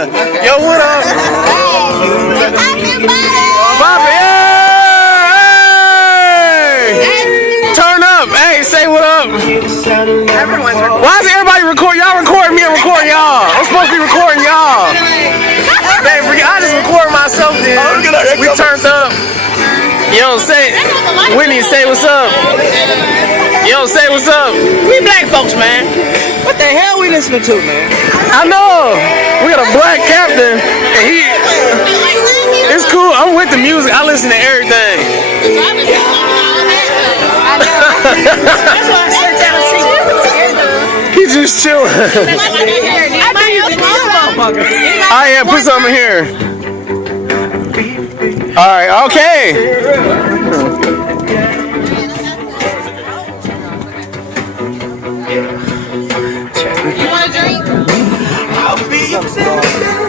Yo, what up? Bobby, hey! Turn up. Hey, say what up. Why is everybody recording? Y'all recording me and recording y'all. I'm supposed to be recording y'all. Man, I just recorded myself then. We turned up. You don't say, Whitney, say what's up. You don't say what's up. We black folks, man. What the hell we listening to, man? I know. We got a black captain, and it's cool. I'm with the music. I listen to everything. That's why I said Tennessee. He's just chilling. I am. Put something here. All right. Okay. You want a drink?